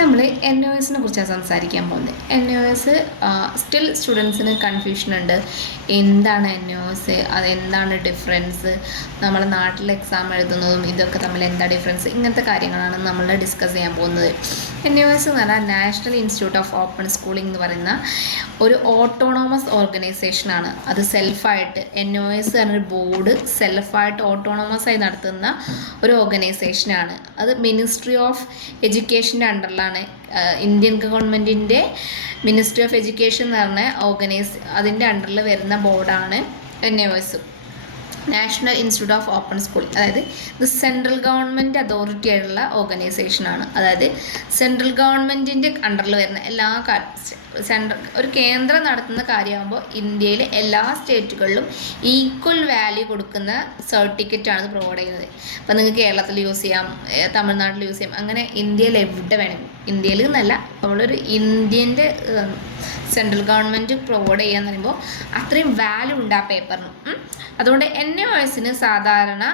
നമ്മൾ N O എസിനെ കുറിച്ചാണ് സംസാരിക്കാൻ പോകുന്നത്. എൻ ഒ എസ് സ്റ്റിൽ സ്റ്റുഡൻസിന് കൺഫ്യൂഷൻ ഉണ്ട്. എന്താണ് എൻ ഒ എസ്, അതെന്താണ് ഡിഫറൻസ്, നമ്മളെ നാട്ടിൽ എക്സാം എഴുതുന്നതും ഇതൊക്കെ തമ്മിൽ എന്താ ഡിഫറൻസ്, ഇങ്ങനത്തെ കാര്യങ്ങളാണ് നമ്മൾ ഡിസ്കസ് ചെയ്യാൻ പോകുന്നത്. എൻ ഒ എസ് എന്ന് പറഞ്ഞാൽ national institute of open schooling എന്ന് പറയുന്ന ഒരു ഓട്ടോണോമസ് ഓർഗനൈസേഷനാണ്. അത് സെൽഫായിട്ട് എൻ ഒ എസ് എന്നൊരു ബോർഡ് സെൽഫായിട്ട് ഓട്ടോണോമസ് ആയി നടത്തുന്ന ഒരു ഓർഗനൈസേഷനാണ്. അത് മിനിസ്ട്രി ഓഫ് എഡ്യൂക്കേഷൻ്റെ അണ്ടറിലാണ്. ഇന്ത്യൻ ഗവൺമെൻറ്റിൻ്റെ മിനിസ്ട്രി ഓഫ് എഡ്യൂക്കേഷൻ എന്ന് പറഞ്ഞ അതിൻ്റെ അണ്ടറിൽ വരുന്ന ബോർഡാണ് N O S, national institute of open schooling. അതായത് ഇത് സെൻട്രൽ ഗവൺമെൻറ് അതോറിറ്റി ആയിട്ടുള്ള ഓർഗനൈസേഷനാണ്. അതായത് സെൻട്രൽ ഗവൺമെൻറ്റിൻ്റെ അണ്ടറിൽ വരുന്ന എല്ലാ ഒരു കേന്ദ്രം നടത്തുന്ന കാര്യമാകുമ്പോൾ ഇന്ത്യയിലെ എല്ലാ സ്റ്റേറ്റുകളിലും ഈക്വൽ വാല്യൂ കൊടുക്കുന്ന സർട്ടിഫിക്കറ്റാണ് ഇത് പ്രൊവൈഡ് ചെയ്യുന്നത്. അപ്പോൾ നിങ്ങൾക്ക് കേരളത്തിൽ യൂസ് ചെയ്യാം, തമിഴ്നാട്ടിൽ യൂസ് ചെയ്യാം, അങ്ങനെ ഇന്ത്യയിൽ എവിടെ വേണമെങ്കിലും, ഇന്ത്യയിൽ എന്നല്ല, നമ്മളൊരു ഇന്ത്യൻ്റെ സെൻട്രൽ ഗവൺമെൻറ് പ്രൊവൈഡ് ചെയ്യാന്ന് പറയുമ്പോൾ അത്രയും വാല്യൂ ഉണ്ട് ആ പേപ്പറിന്. അതുകൊണ്ട് എൻ ഒ എസിന് സാധാരണ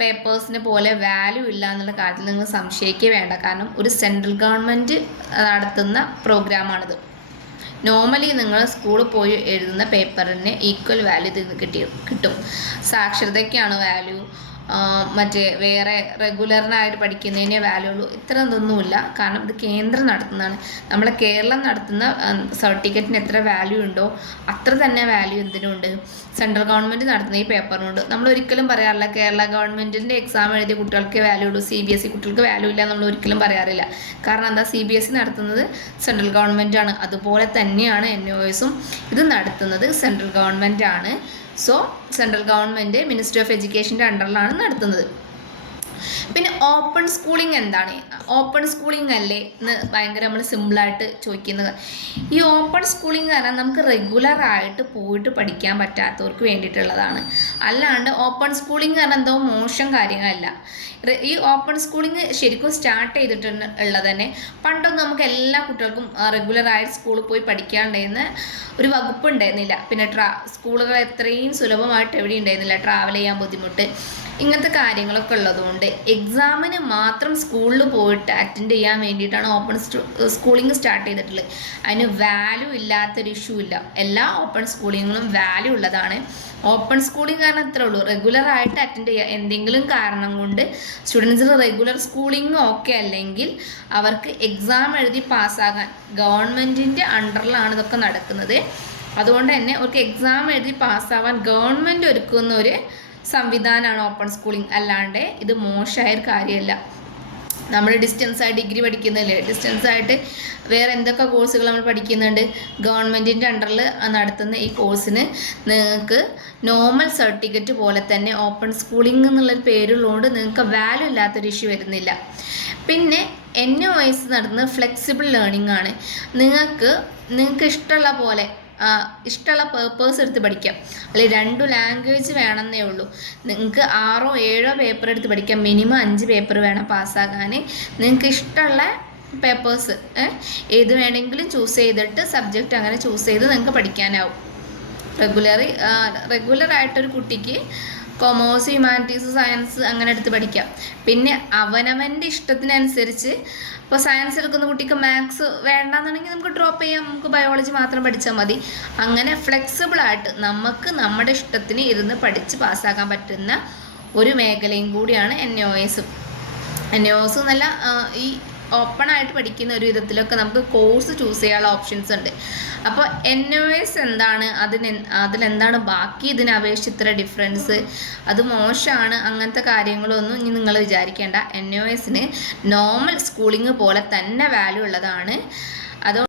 പേപ്പേഴ്സിനെ പോലെ വാല്യൂ ഇല്ല എന്നുള്ള കാര്യത്തിൽ നിങ്ങൾ സംശയിക്കേ വേണ്ട. കാരണം ഒരു സെൻട്രൽ ഗവൺമെൻറ് നടത്തുന്ന പ്രോഗ്രാമാണിത്. നോർമലി നിങ്ങൾ സ്കൂളിൽ പോയി എഴുതുന്ന പേപ്പറിന് ഈക്വൽ വാല്യൂ ഇത് കിട്ടും. സാക്ഷരതയ്ക്കാണ് വാല്യൂ, മറ്റേ വേറെ റെഗുലറിനായിട്ട് പഠിക്കുന്നതിനെ വാല്യൂ ഉള്ളൂ, ഇത്രയൊന്നുമില്ല. കാരണം ഇത് കേന്ദ്രം നടത്തുന്നതാണ്. നമ്മളെ കേരളം നടത്തുന്ന സർട്ടിഫിക്കറ്റിന് എത്ര വാല്യൂ ഉണ്ടോ അത്ര തന്നെ വാല്യൂ എന്തിനുണ്ട് സെൻട്രൽ ഗവൺമെൻറ് നടത്തുന്ന ഈ പേപ്പറിനുണ്ട്. നമ്മൾ ഒരിക്കലും പറയാറില്ല കേരള ഗവൺമെൻറ്റിൻ്റെ എക്സാം എഴുതിയ കുട്ടികൾക്ക് വാല്യൂ ഉള്ളൂ, CBSE കുട്ടികൾക്ക് വാല്യൂ ഇല്ല നമ്മൾ ഒരിക്കലും പറയാറില്ല. കാരണം എന്താ, CBSE നടത്തുന്നത് സെൻട്രൽ ഗവൺമെൻറ്റാണ്. അതുപോലെ തന്നെയാണ് എൻ ഒ എസും ഇത് നടത്തുന്നത് സെൻട്രൽ ഗവൺമെൻറ്റാണ്. So central government ministry of എഡ്യൂക്കേഷൻ്റെ അണ്ടറിലാണ് നടത്തുന്നത്. പിന്നെ ഓപ്പൺ സ്കൂളിംഗ് എന്താണ്? ഓപ്പൺ സ്കൂളിംഗ് അല്ലേ എന്ന് ഭയങ്കര നമ്മൾ സിമ്പിളായിട്ട് ചോദിക്കുന്നത്. ഈ ഓപ്പൺ സ്കൂളിംഗ് പറഞ്ഞാൽ നമുക്ക് റെഗുലറായിട്ട് പോയിട്ട് പഠിക്കാൻ പറ്റാത്തവർക്ക് വേണ്ടിയിട്ടുള്ളതാണ്. അല്ലാണ്ട് ഓപ്പൺ സ്കൂളിംഗ് പറഞ്ഞാൽ എന്തോ മോശം കാര്യങ്ങളല്ല. ഈ ഓപ്പൺ സ്കൂളിംഗ് ശരിക്കും സ്റ്റാർട്ട് ചെയ്തിട്ടുള്ളത് തന്നെ പണ്ടൊന്നും നമുക്ക് എല്ലാ കുട്ടികൾക്കും റെഗുലറായിട്ട് സ്കൂളിൽ പോയി പഠിക്കാനുണ്ടായിരുന്ന ഒരു വകുപ്പ് ഉണ്ടായിരുന്നില്ല. പിന്നെ സ്കൂളുകൾ എത്രയും സുലഭമായിട്ട് എവിടെ ഉണ്ടായിരുന്നില്ല, ട്രാവൽ ചെയ്യാൻ ബുദ്ധിമുട്ട്, ഇങ്ങനത്തെ കാര്യങ്ങളൊക്കെ ഉള്ളതുകൊണ്ട് എക്സാമിന് മാത്രം സ്കൂളിൽ പോയിട്ട് അറ്റൻഡ് ചെയ്യാൻ വേണ്ടിയിട്ടാണ് ഓപ്പൺ സ്കൂളിംഗ് സ്റ്റാർട്ട് ചെയ്തിട്ടുള്ളത്. അതിന് വാല്യൂ ഇല്ലാത്തൊരു ഇഷ്യൂ ഇല്ല. എല്ലാ ഓപ്പൺ സ്കൂളിങ്ങും വാല്യൂ ഉള്ളതാണ്. ഓപ്പൺ സ്കൂളിംഗ് കാരണം അത്രേ ഉള്ളൂ, റെഗുലറായിട്ട് അറ്റൻഡ് ചെയ്യുക. എന്തെങ്കിലും കാരണം കൊണ്ട് സ്റ്റുഡൻസിന് റെഗുലർ സ്കൂളിംഗ് ഓക്കെ അല്ലെങ്കിൽ അവർക്ക് എക്സാം എഴുതി പാസ്സാകാൻ ഗവൺമെൻറ്റിൻ്റെ അണ്ടറിലാണ് ഇതൊക്കെ നടക്കുന്നത്. അതുകൊണ്ട് തന്നെ അവർക്ക് എക്സാം എഴുതി പാസ്സാവാൻ ഗവൺമെൻറ് ഒരുക്കുന്ന ഒരു സംവിധാനമാണ് ഓപ്പൺ സ്കൂളിംഗ്. അല്ലാണ്ട് ഇത് മോശമായൊരു കാര്യമല്ല. നമ്മൾ ഡിസ്റ്റൻസായി ഡിഗ്രി പഠിക്കുന്നില്ലേ, ഡിസ്റ്റൻസായിട്ട് വേറെ എന്തൊക്കെ കോഴ്സുകൾ നമ്മൾ പഠിക്കുന്നുണ്ട്. ഗവൺമെൻറ്റിൻ്റെ അണ്ടറിൽ നടത്തുന്ന ഈ കോഴ്സിന് നിങ്ങൾക്ക് നോർമൽ സർട്ടിഫിക്കറ്റ് പോലെ തന്നെ ഓപ്പൺ സ്കൂളിംഗ് എന്നുള്ളൊരു പേരുള്ളതുകൊണ്ട് നിങ്ങൾക്ക് വാല്യൂ ഇല്ലാത്തൊരു ഇഷ്യൂ വരുന്നില്ല. പിന്നെ എൻ ഒ എസ് നടത്തുന്നത് ഫ്ലെക്സിബിൾ ലേണിംഗ് ആണ്. നിങ്ങൾക്ക് ഇഷ്ടമുള്ള പോലെ ഇഷ്ടമുള്ള പേപ്പേഴ്സ് എടുത്ത് പഠിക്കാം. അല്ലെങ്കിൽ 2 ലാംഗ്വേജ് വേണമെന്നേ ഉള്ളൂ. നിങ്ങൾക്ക് 6 or 7 പേപ്പർ എടുത്ത് പഠിക്കാം. മിനിമം 5 പേപ്പർ വേണം പാസ്സാകാൻ. നിങ്ങൾക്ക് ഇഷ്ടമുള്ള പേപ്പേഴ്സ് ഏത് വേണമെങ്കിലും ചൂസ് ചെയ്തിട്ട് സബ്ജക്റ്റ് അങ്ങനെ ചൂസ് ചെയ്ത് നിങ്ങൾക്ക് പഠിക്കാനാവും. റെഗുലറായിട്ടൊരു കുട്ടിക്ക് കൊമേഴ്സ്, ഹ്യൂമാനിറ്റീസ്, സയൻസ് അങ്ങനെ എടുത്ത് പഠിക്കാം. പിന്നെ അവനവൻ്റെ ഇഷ്ടത്തിനനുസരിച്ച് ഇപ്പോൾ സയൻസ് എടുക്കുന്ന കുട്ടിക്ക് മാത്സ് വേണ്ടാന്നുണ്ടെങ്കിൽ നമുക്ക് ഡ്രോപ്പ് ചെയ്യാം, നമുക്ക് ബയോളജി മാത്രം പഠിച്ചാൽ മതി. അങ്ങനെ ഫ്ലെക്സിബിളായിട്ട് നമുക്ക് നമ്മുടെ ഇഷ്ടത്തിന് ഇരുന്ന് പഠിച്ച് പാസ്സാക്കാൻ പറ്റുന്ന ഒരു മേഖലയും കൂടിയാണ് N O S. N O S എന്നല്ല, ഈ ഓപ്പണായിട്ട് പഠിക്കുന്ന ഒരു വിധത്തിലൊക്കെ നമുക്ക് കോഴ്സ് ചൂസ് ചെയ്യാനുള്ള ഓപ്ഷൻസ് ഉണ്ട്. അപ്പോൾ എൻ ഒ എസ് എന്താണ്, അതിലെന്താണ് ബാക്കി ഇതിനെ അപേക്ഷിച്ച് ഇത്ര ഡിഫറൻസ്, അത് മോശമാണ്, അങ്ങനത്തെ കാര്യങ്ങളൊന്നും ഇനി നിങ്ങൾ വിചാരിക്കേണ്ട. എൻ ഒ എസിന് നോർമൽ സ്കൂളിംഗ് പോലെ തന്നെ വാല്യൂ ഉള്ളതാണ്.